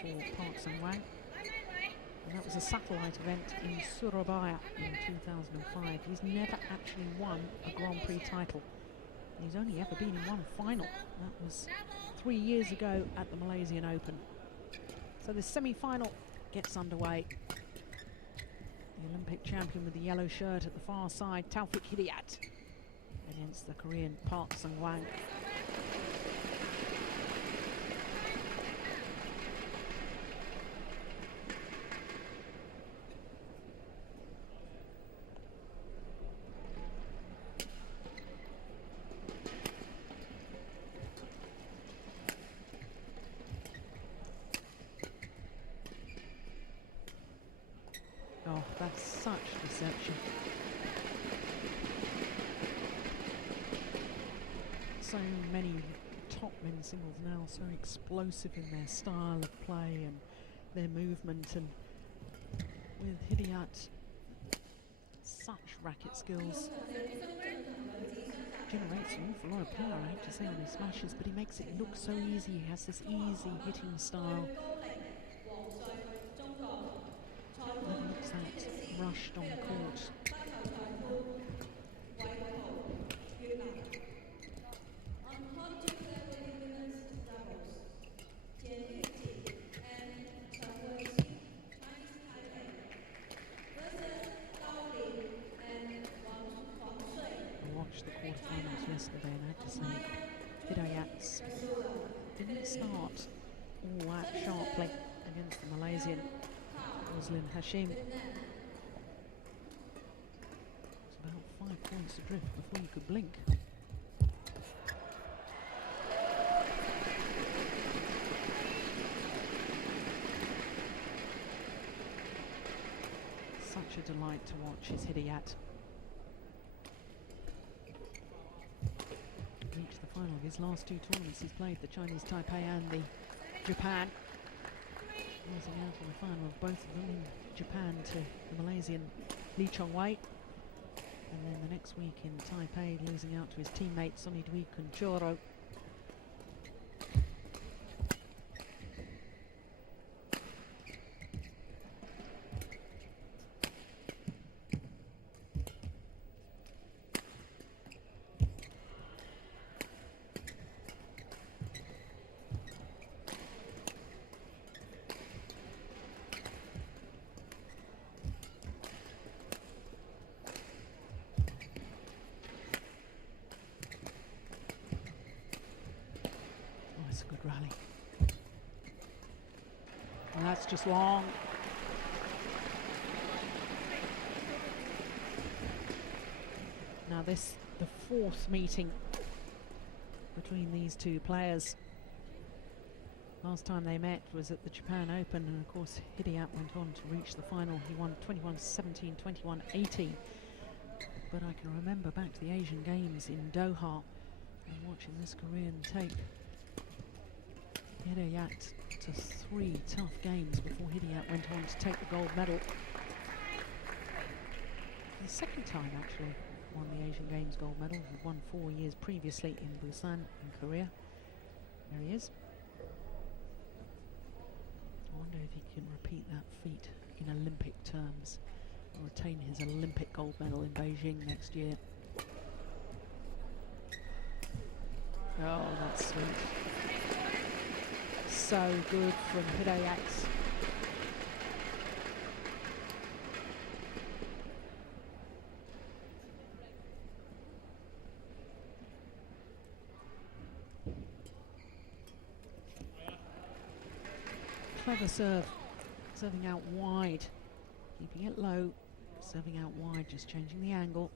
for ParkSH.avi. And that was a satellite event in Surabaya in 2005. He's never actually won a Grand Prix title. He's only ever been in one final. That was 3 years ago at the Malaysian Open. So the semi-final gets underway. The Olympic champion with the yellow shirt at the far side, Taufik Hidayat, against the Korean ParkSH.avi. Oh, that's such deception. So many top men's singles now, so explosive in their style of play and their movement, and with Hidayat, such racket skills. Generates an awful lot of power, I have to say, on his smashes, but he makes it look so easy. He has this easy hitting style. Never looks that rushed on court. I watched the quarterfinals yesterday and I have to say Hidayat didn't start all that sharply against the Malaysian Muslim Hashim. It's about 5 points adrift before you could blink. Such a delight to watch is Hidayat. Reached the final of his last 2 tournaments. He's played the Chinese Taipei and the Japan. Losing out in the final of both of them in Japan to the Malaysian Lee Chong-wei, and then the next week in Taipei losing out to his teammate Sonny Dwi Kunchoro. That's a good rally. And that's just long. Now this, the 4th meeting between these two players. Last time they met was at the Japan Open, and of course Hidayat went on to reach the final. He won 21-17, 21-18. But I can remember back to the Asian Games in Doha and watching this Korean take Hidayat to 3 tough games before Hidayat went on to take the gold medal. The second time actually won the Asian Games gold medal. He won 4 years previously in Busan in Korea. There he is. I wonder if he can repeat that feat in Olympic terms and retain his Olympic gold medal in Beijing next year. Oh, that's sweet. So good from Hidayat. Clever serve, serving out wide, keeping it low, serving out wide, just changing the angle.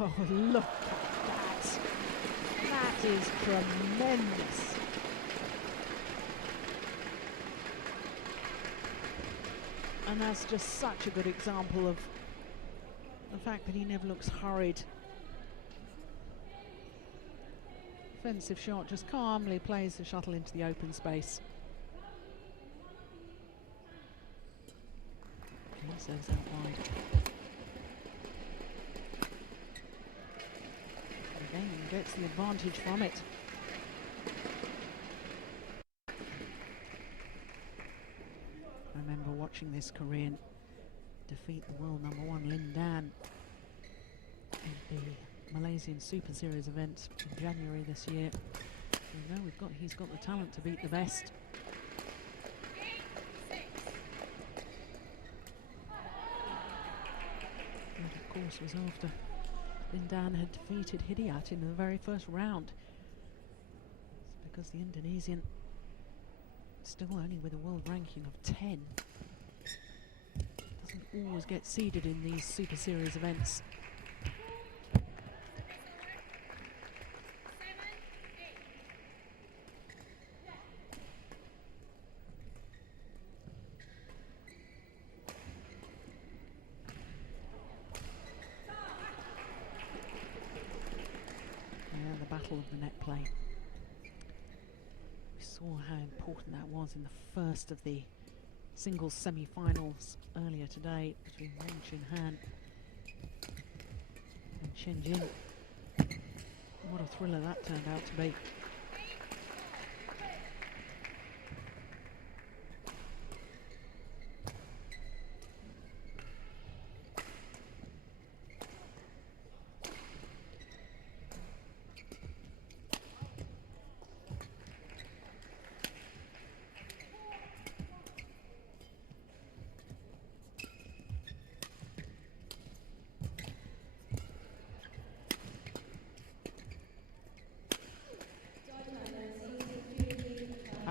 Oh, look at that. That is tremendous. And that's just such a good example of the fact that he never looks hurried. defensive shot, just calmly plays the shuttle into the open space. Serves out wide. Again, gets the advantage from it. I remember watching this Korean defeat the world #1 Lin Dan in the Malaysian Super Series event in January this year. You know, he's got the talent to beat the best. And of course was after Lin Dan had defeated Hidayat in the very first round. It's because the Indonesian, still only with a world ranking of 10, doesn't always get seeded in these Super Series events. Battle of the net play. We saw how important that was in the first of the singles semi-finals earlier today between Wang Chunhan and Chen Jin. What a thriller that turned out to be.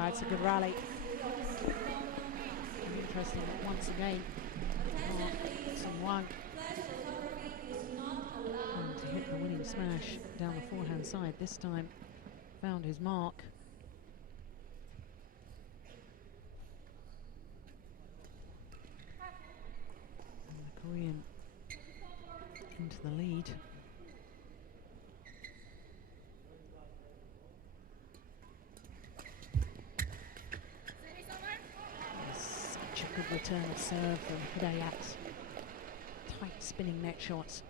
It's a good rally. Interesting that once again, Hwan and to hit the winning smash down the forehand side. This time, found his mark. And the Korean into the lead. Good return of serve from Hidayat. Tight spinning net shots.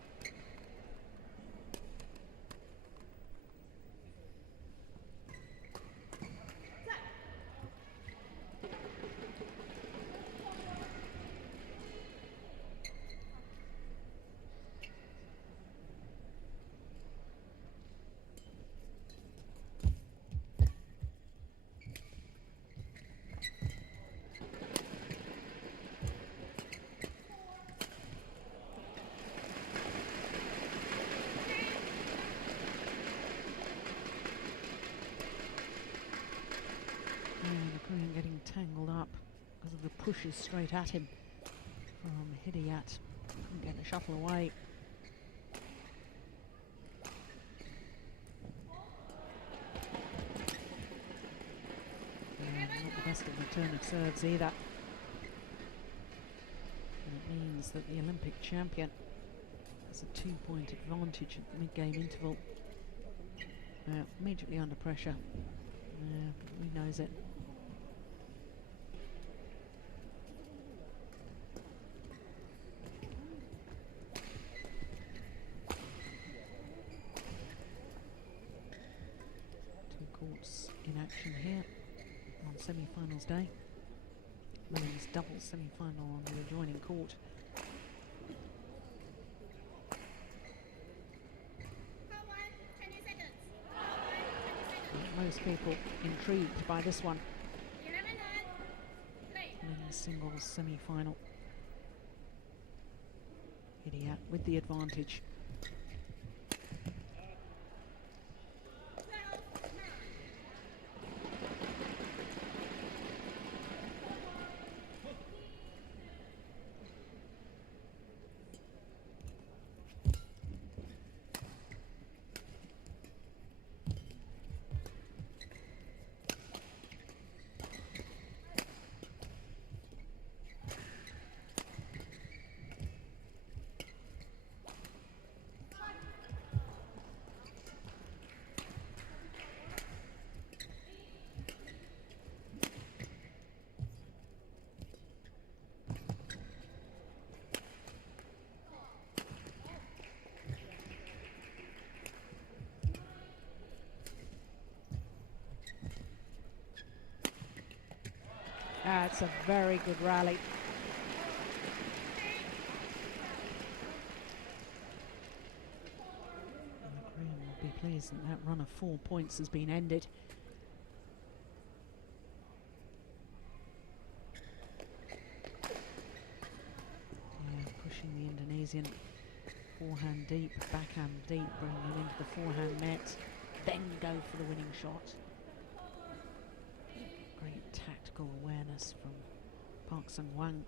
Getting tangled up because of the pushes straight at him from Hidayat. Couldn't get the shuttle away. Not the best of return of serves either. And it means that the Olympic champion has a 2-point advantage at the mid-game interval. Immediately under pressure. He knows it. Courts in action here on semi-finals day. Men's doubles semi-final on the adjoining court. Most people intrigued by this one. Men's singles semi-final. Hidayat with the advantage. It's a very good rally. And the Korean will be pleased that that run of 4 points has been ended. Yeah, pushing the Indonesian forehand deep, backhand deep, bringing him into the forehand net, then go for the winning shot. Great tactical awareness from ParkSH.avi.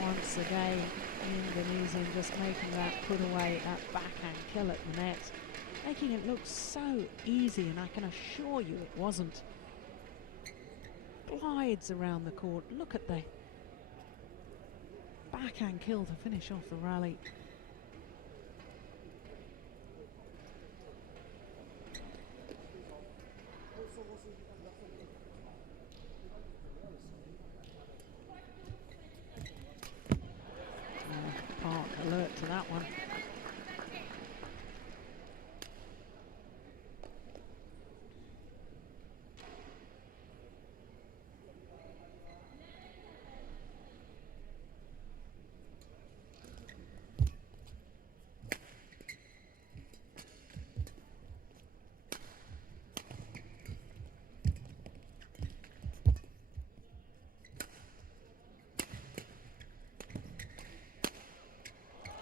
Once again, the Indonesian just making that put away, that backhand kill at the net, making it look so easy, and I can assure you it wasn't. Glides around the court, look at the backhand kill to finish off the rally. Park alert to that one.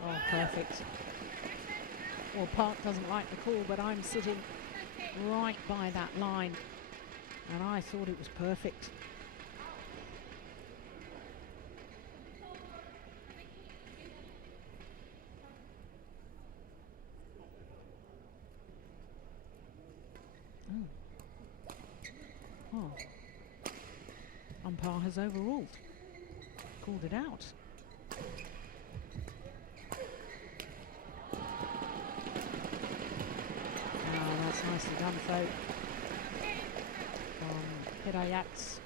Oh, perfect. Well, Park doesn't like the call, but I'm sitting right by that line, and I thought it was perfect. Oh. Umpire has overruled. Called it out. That's nicely done, though, from Hidayat.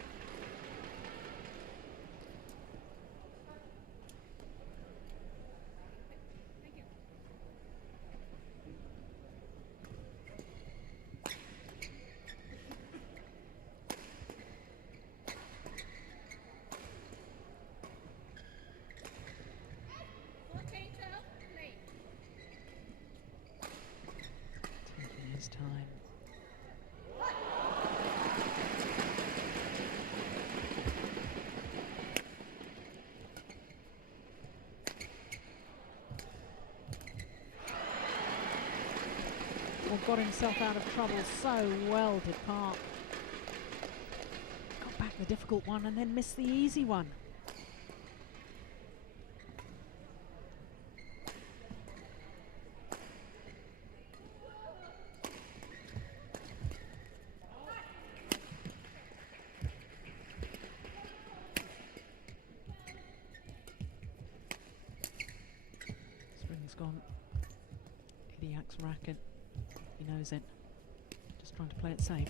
Taking his time. Got himself out of trouble so well, did Park. Got back the difficult one and then missed the easy one. Spring's gone. Hidayat's racket. He knows it. Just trying to play it safe.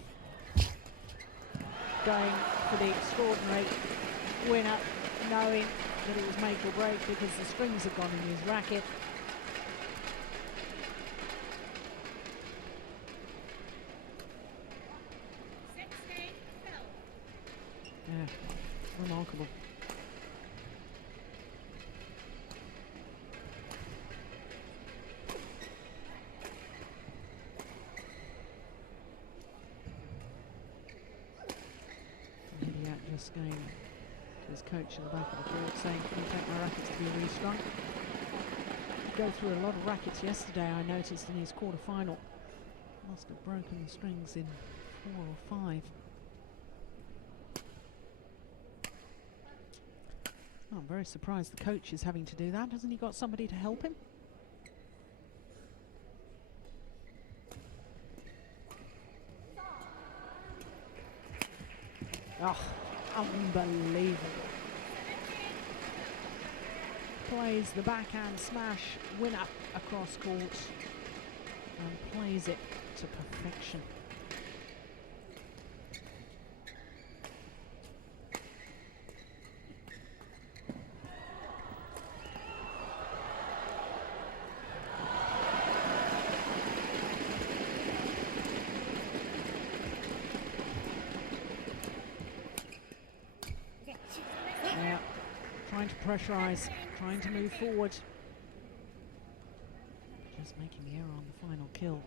Going for the extraordinary winner, knowing that it was make or break because the strings had gone in his racket. Yeah, remarkable. Just going to his coach at the back of the court saying, can you take my racket to be restrung? Go through a lot of rackets yesterday, I noticed, in his quarter-final. Must have broken the strings in 4 or 5. Oh, I'm very surprised the coach is having to do that. Hasn't he got somebody to help him? Oh, unbelievable. Plays the backhand smash winner across court and plays it to perfection. Yeah, trying to pressurise, trying to move forward. Just making the error on the final kill.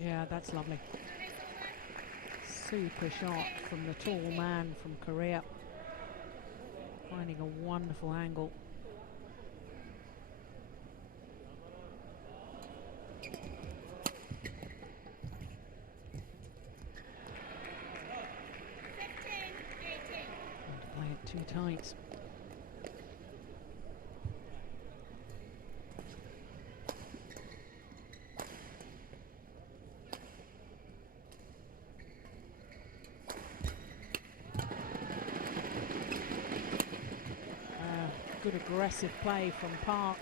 Yeah, that's lovely. Super shot from the tall man from Korea. Finding a wonderful angle. And play it too tight. Good aggressive play from Park.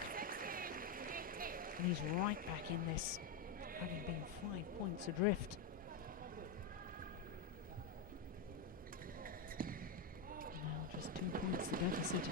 And he's right back in this, having been 5 points adrift. Now just 2 points the deficit.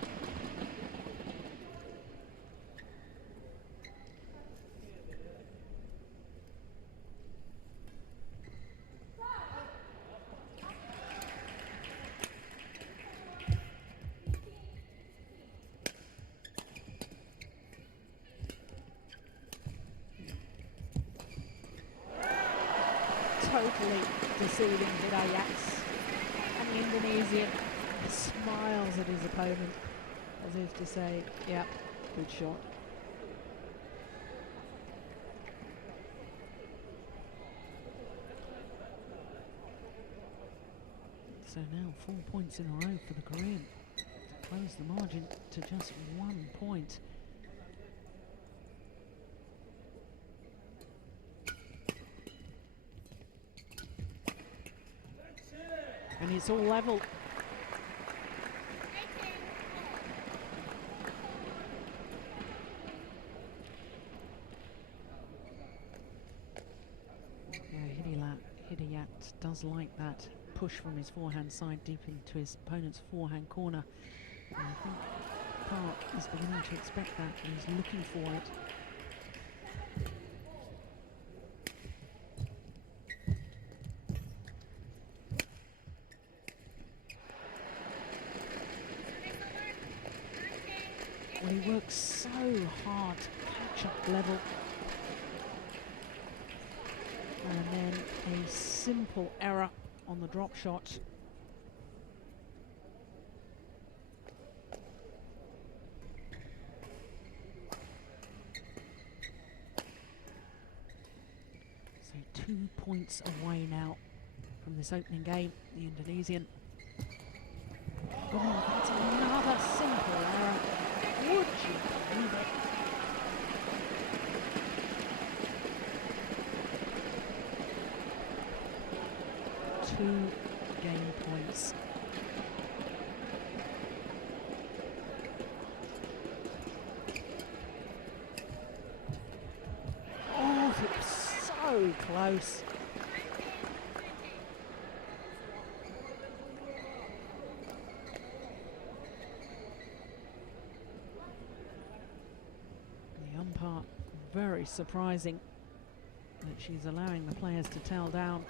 Totally deceiving Hidayat, and the Indonesian smiles at his opponent as if to say, yeah, good shot. So now 4 points in a row for the Korean to close the margin to just 1 point. And it's all level. Yeah, Hidayat does like that push from his forehand side deep into his opponent's forehand corner. And I think Park is beginning to expect that and he's looking for it. Well, he works so hard to catch up level. And then a simple error on the drop shot. So 2 points away now from this opening game, the Indonesian. Oh, that's another simple error. Would you believe it? Two game points. Oh, it was so close. The umpire, very surprising that she's allowing the players to tell down.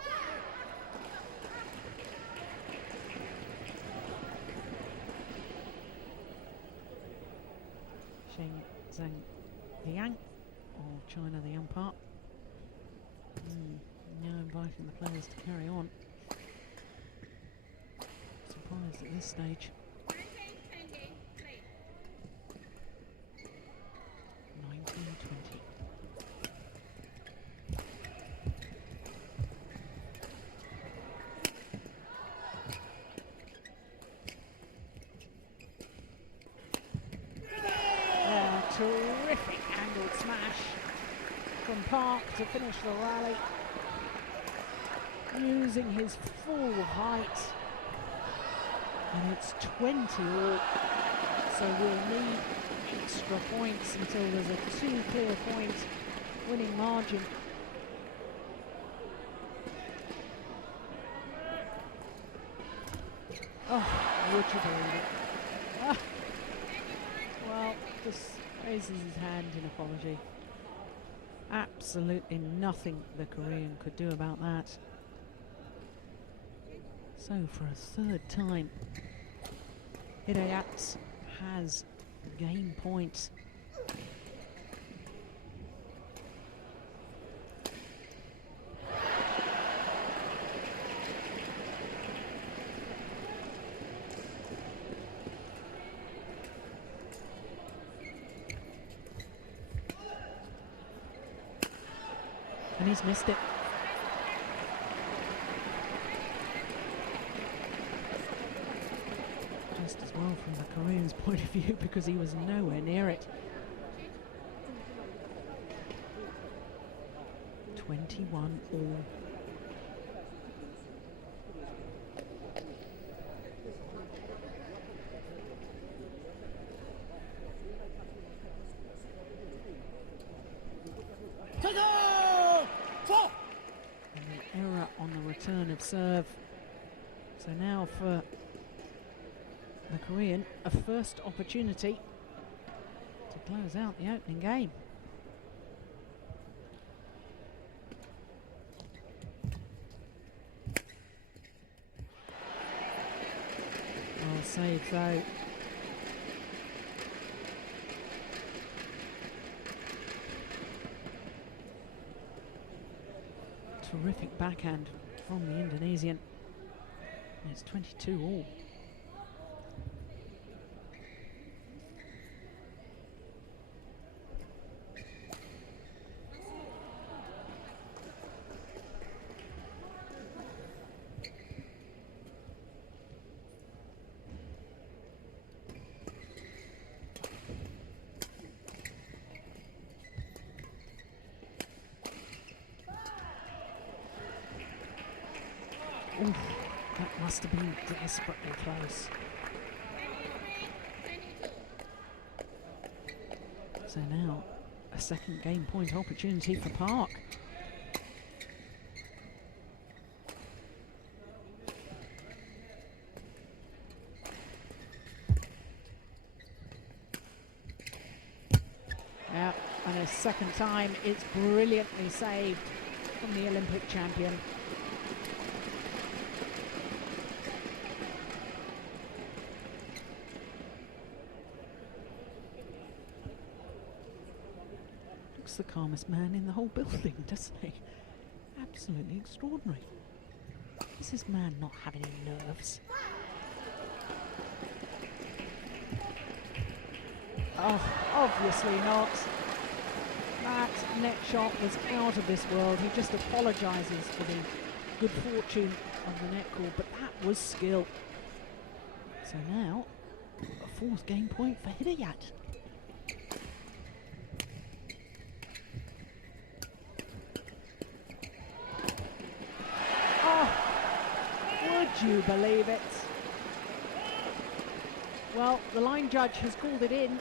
Zhang Liang of China, the umpire. Now inviting the players to carry on. Surprised at this stage. 19-20. Terrific angled smash from Park to finish the rally, using his full height, and it's 20 all, so we'll need extra points until there's a 2 clear point winning margin. Oh, would you believe it? Ah. Well, just raises his hand in apology. Absolutely nothing the Korean could do about that. So for a third time, Hidayat has game points. And he's missed it. Just as well from the Korean's point of view, because he was nowhere near it. 21 all. Error on the return of serve. So now for the Korean, a first opportunity to close out the opening game. Well saved though. Terrific backhand from the Indonesian. It's 22 all. Oof, that must have been desperately close. So now a second game point opportunity for Park. Yeah, and a second time, it's brilliantly saved from the Olympic champion. The calmest man in the whole building, doesn't he? Absolutely extraordinary. Is this man not having any nerves? Oh, obviously not. That net shot was out of this world. He just apologises for the good fortune of the net call, but that was skill. So now, a fourth game point for Hidayat. Would you believe it? Well, the line judge has called it in.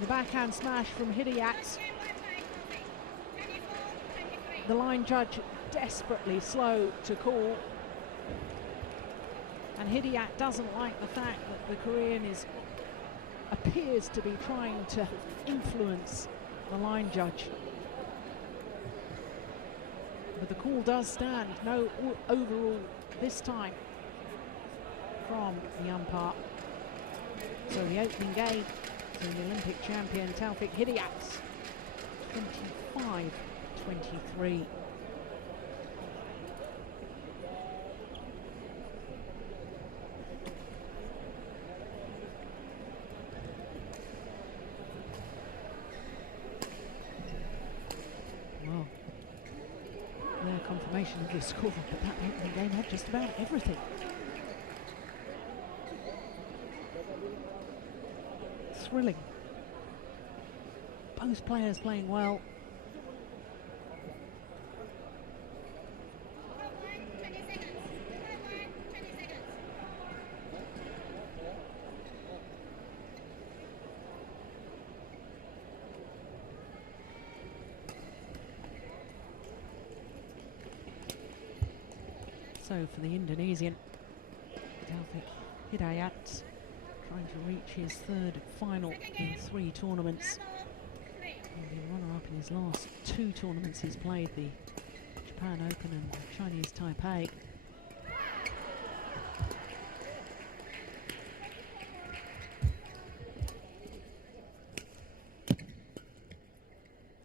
The backhand smash from Hidayat. The line judge desperately slow to call. And Hidayat doesn't like the fact that the Korean appears to be trying to influence the line judge. But the call does stand. No overrule this time from the umpire. So the opening game to the Olympic champion Taufik Hidayat, 25-23. Well, their confirmation of the score, but that opening game had just about everything. Thrilling. Both players playing well. So for the Indonesian, Taufik Hidayat trying to reach his third final in 3 tournaments. And the runner-up in his last 2 tournaments he's played, the Japan Open and Chinese Taipei.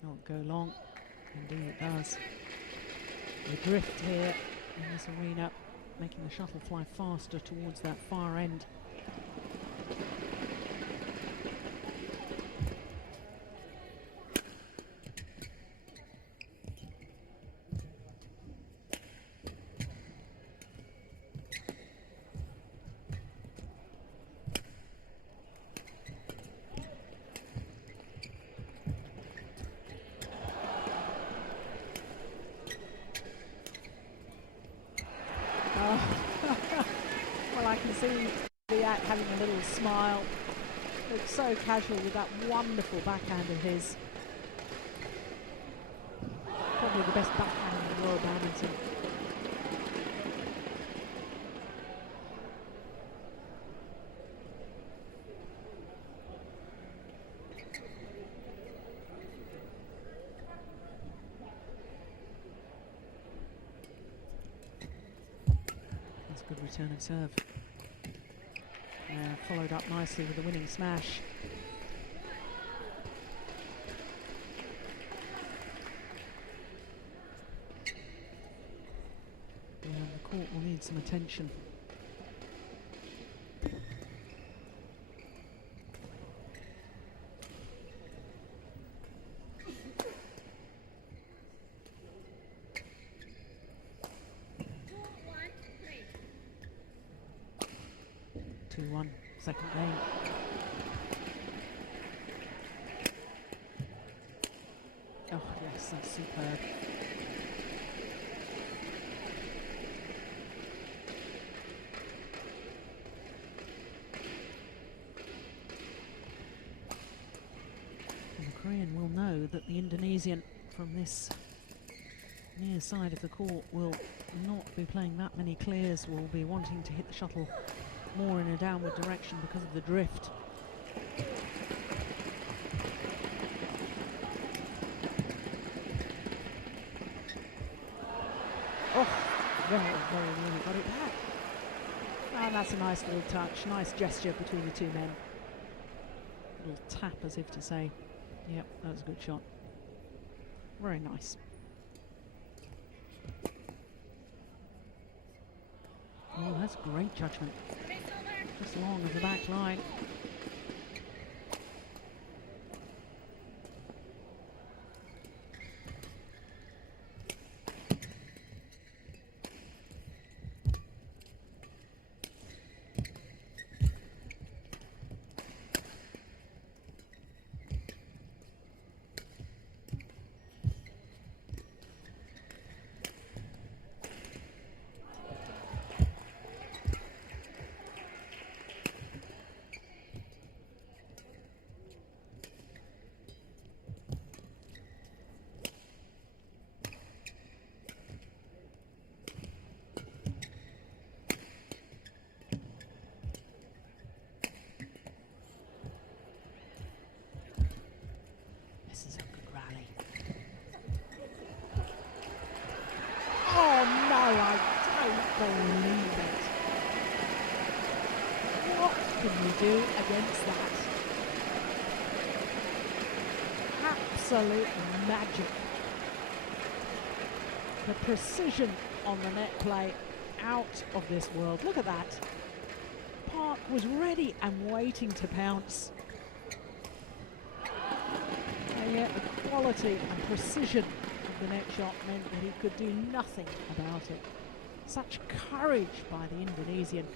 Not go long, indeed it does. The drift here in this arena, making the shuttle fly faster towards that far end. Well, I can see Hidayat having a little smile. Looks so casual with that wonderful backhand of his. Probably the best backhand in the world, badminton. Good return of serve. Followed up nicely with the winning smash. Yeah, the court will need some attention. Second game. Oh yes, that's superb. And the Korean will know that the Indonesian from this near side of the court will not be playing that many clears, will be wanting to hit the shuttle more in a downward direction because of the drift. Oh, very nearly got it back. And that's a nice little touch, nice gesture between the 2 men. A little tap as if to say, yep, that was a good shot. Very nice. Oh, that's great judgment. Just long of the back line. Believe it. What can you do against that? absolute magic. The precision on the net play, out of this world. Look at that. Park was ready and waiting to pounce. And yet the quality and precision of the net shot meant that he could do nothing about it. Such courage by the Indonesian.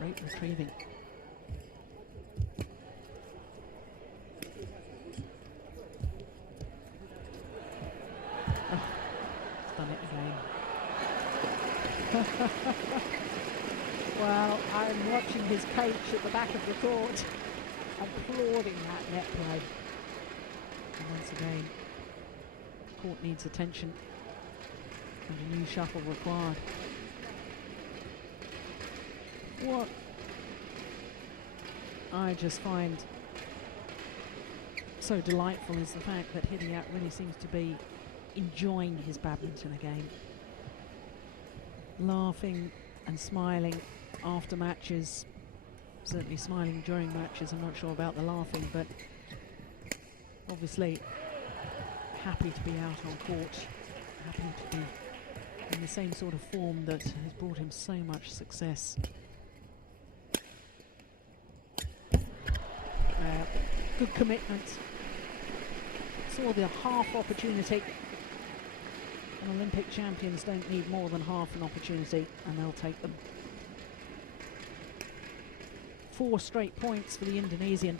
Great retrieving. Oh, it's done it again. Well, I'm watching his coach at the back of the court, applauding that net play. And once again, court needs attention and a new shuffle required. What I just find so delightful is the fact that Hidayat really seems to be enjoying his badminton again. Laughing and smiling after matches, certainly smiling during matches. I'm not sure about the laughing, but obviously happy to be out on court, happy to be in the same sort of form that has brought him so much success. Good commitment. Saw the half opportunity. And Olympic champions don't need more than half an opportunity, and they'll take them. 4 straight points for the Indonesian.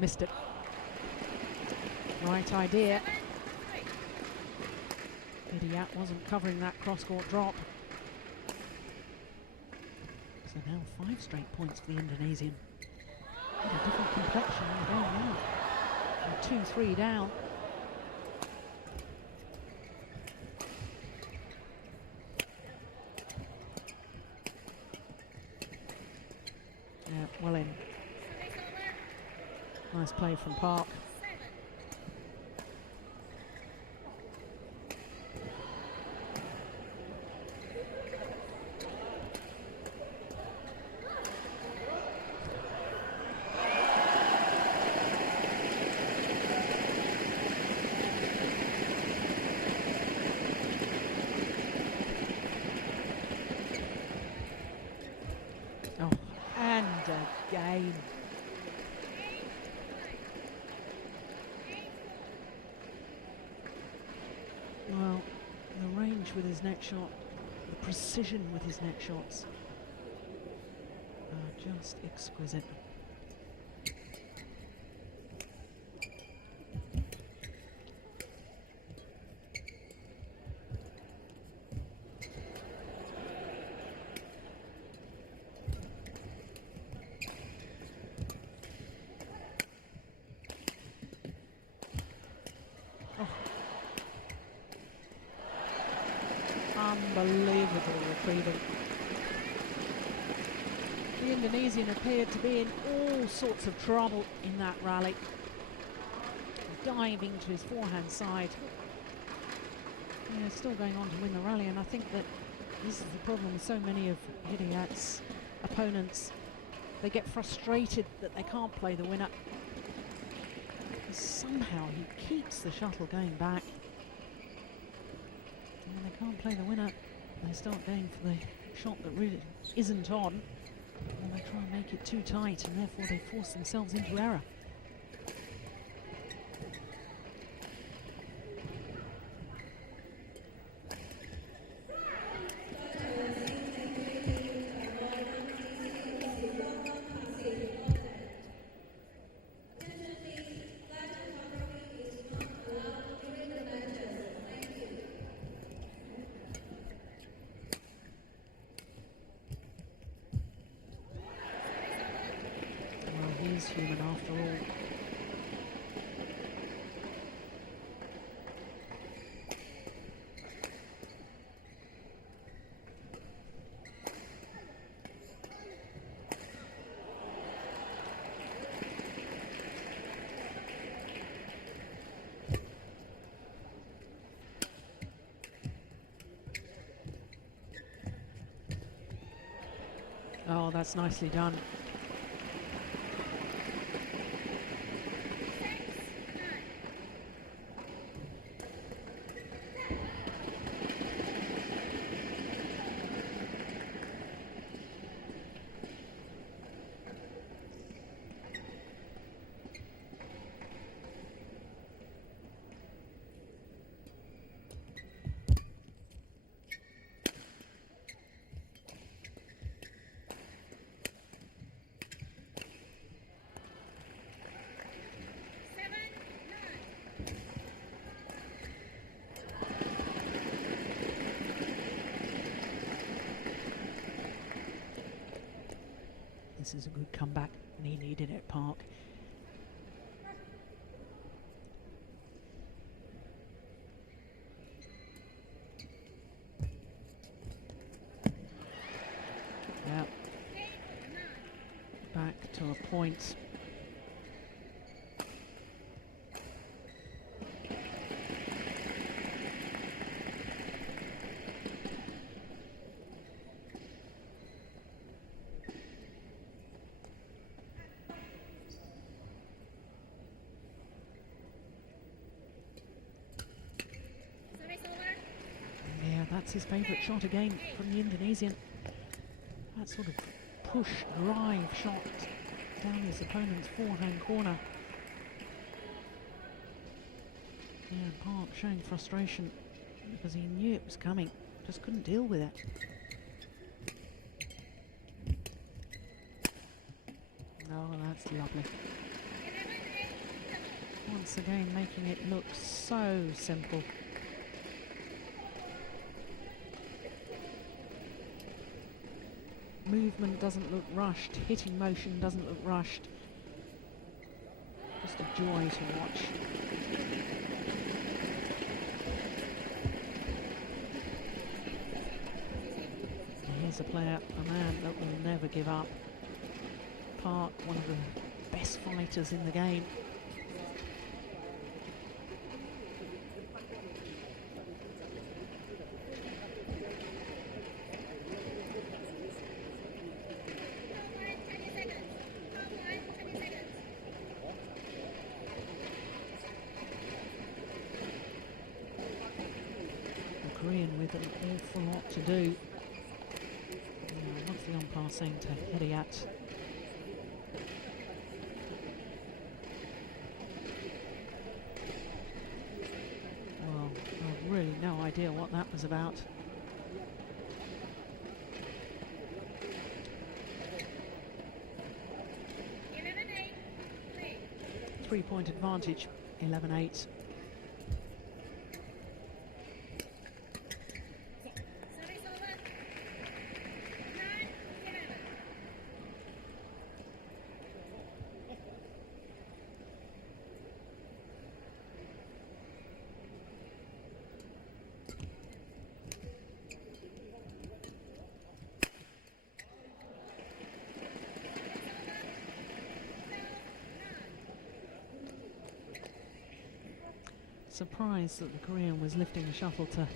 Missed it. Right idea. Hidayat wasn't covering that cross-court drop. So now 5 straight points for the Indonesian. What a different complexion in the game now. And 2-3 down. Yeah, well in. Nice play from Park. Oh, and again. Well, the range with his net shot, the precision with his net shots are just exquisite. Unbelievable retrieving. The Indonesian appeared to be in all sorts of trouble in that rally. Diving to his forehand side. Yeah, still going on to win the rally, and I think that this is the problem with so many of Hidayat's opponents. They get frustrated that they can't play the winner. And somehow he keeps the shuttle going back. And when they can't play the winner, they start going for the shot that really isn't on, and they try and make it too tight, and therefore they force themselves into error. human after all. Oh, that's nicely done. This is a good comeback, and he needed it, Park. Yeah. Back to a point. That's his favourite shot again from the Indonesian. That sort of push, drive shot down his opponent's forehand corner. Yeah, Park showing frustration because he knew it was coming, just couldn't deal with it. Oh, that's lovely. Once again, making it look so simple. Movement doesn't look rushed, hitting motion doesn't look rushed. Just a joy to watch. Here's a player, a man that will never give up. Park, one of the best fighters in the game. With an awful lot to do. What's the umpire saying to Hidayat? Well, I've really no idea what that was about. Three-point advantage, 11-8. Surprised that the Korean was lifting the shuttle to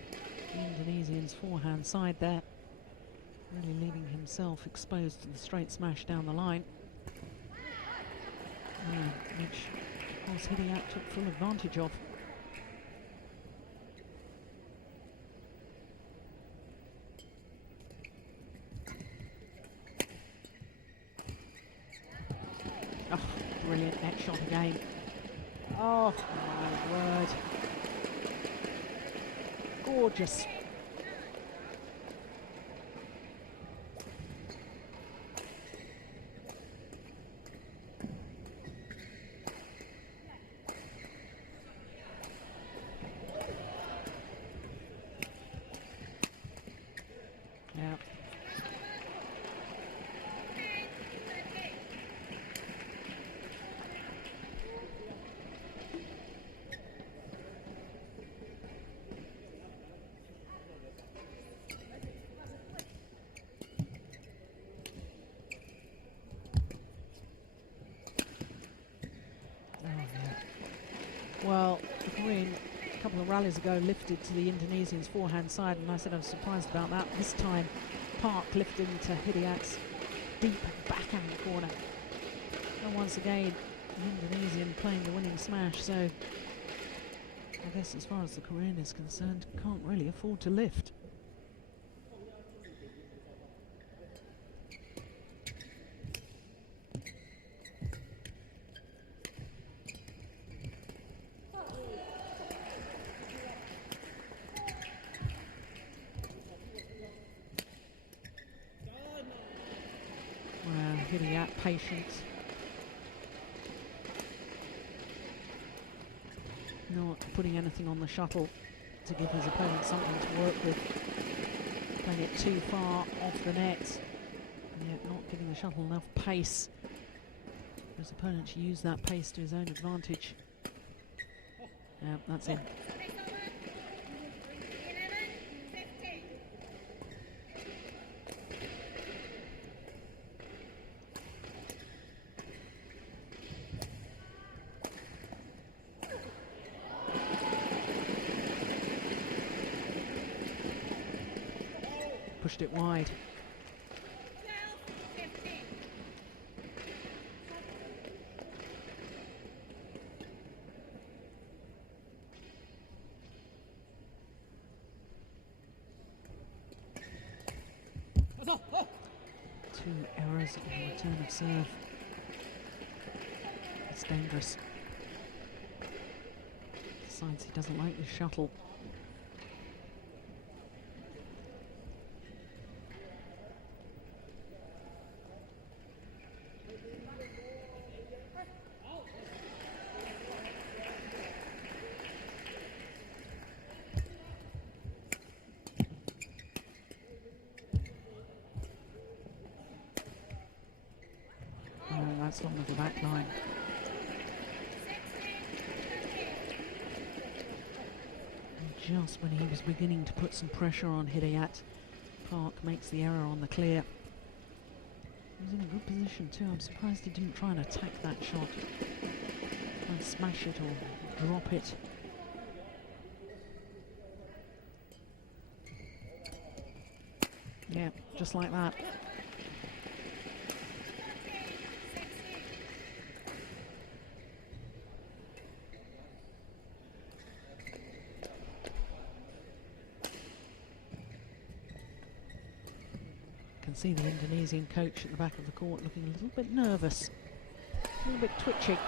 the Indonesian's forehand side there, really leaving himself exposed to the straight smash down the line, which of course Hidayat took full advantage of. Oh, brilliant net shot again. Oh my word. Gorgeous. Yeah. couple of rallies ago lifted to the Indonesian's forehand side, and I said I was surprised about that. This time, Park lifting to Hidayat's deep backhand corner. And once again, the Indonesian playing the winning smash, so I guess as far as the Korean is concerned, can't really afford to lift. Hidayat patient. Not putting anything on the shuttle to give his opponent something to work with. Playing it too far off the net, and yet not giving the shuttle enough pace for his opponent to use that pace to his own advantage. Yeah, that's in. Pushed it wide. Two errors in return of serve. It's dangerous. Decides he doesn't like the shuttle. That's long of the back line. And just when he was beginning to put some pressure on Hidayat, Park makes the error on the clear. He was in a good position too. I'm surprised he didn't try and attack that shot. Try and smash it or drop it. Yeah, just like that. Can see the Indonesian coach at the back of the court looking a little bit nervous, a little bit twitchy.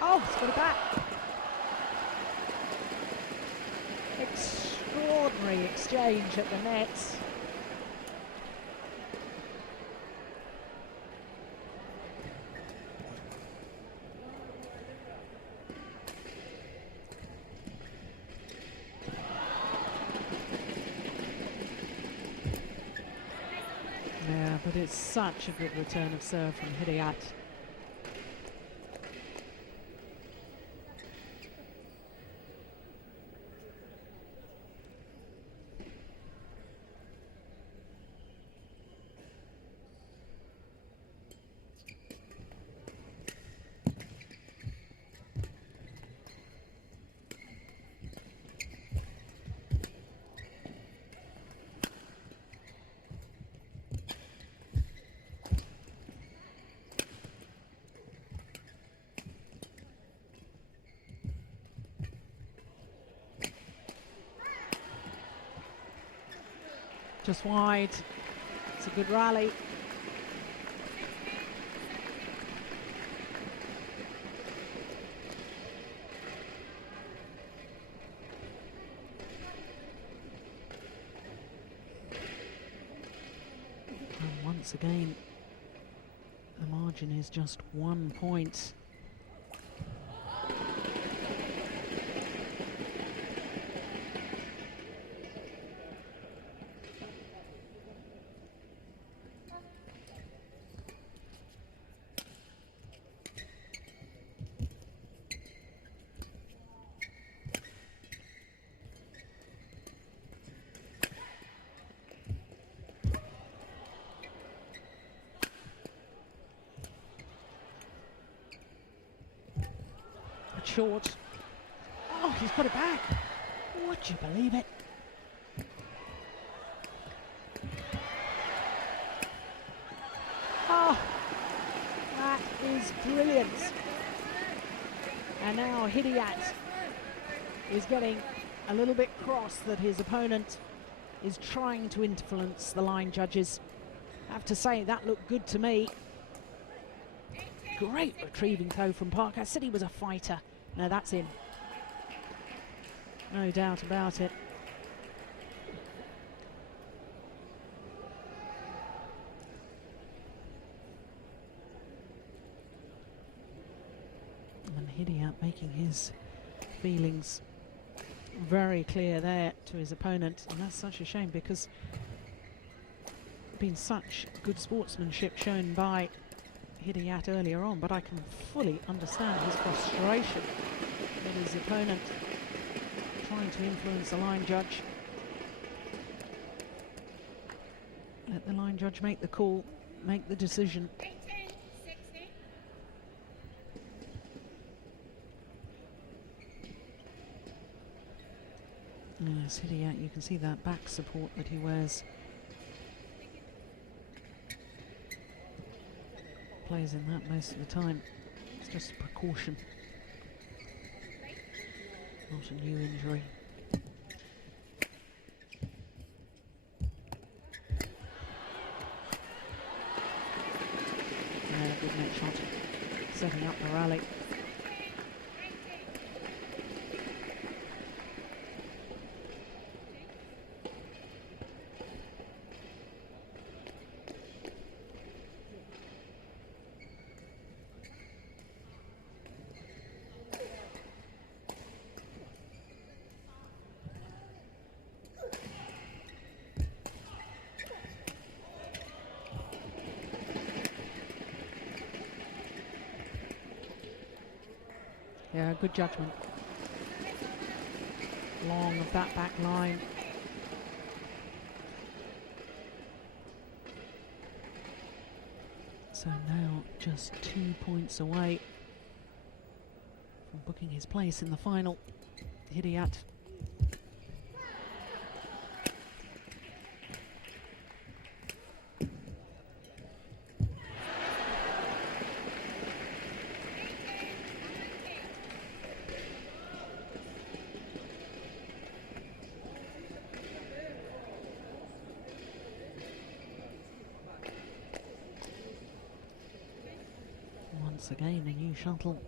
Oh, it's got it back. Extraordinary exchange at the nets. Yeah, but it's such a good return of serve from Hidayat. Just wide. It's a good rally. And once again, the margin is just 1 point. played short. Oh, he's got it back. Would you believe it? Oh, that is brilliant. And now Hidayat is getting a little bit cross that his opponent is trying to influence the line judges. I have to say, that looked good to me. Great retrieving though from Park. I said he was a fighter. No, that's him. No doubt about it. And Hidayat making his feelings very clear there to his opponent, and that's such a shame because been such good sportsmanship shown by Hidayat earlier on, but I can fully understand his frustration with his opponent trying to influence the line judge. Let the line judge make the call, make the decision. Yes, Hidayat, you can see that back support that he wears. Plays in that most of the time. It's just a precaution. Not a new injury. And a good net shot, setting up the rally. Yeah, good judgment. Long of that back line. So now just 2 points away from booking his place in the final. Hidayat. Once again, a new shuttle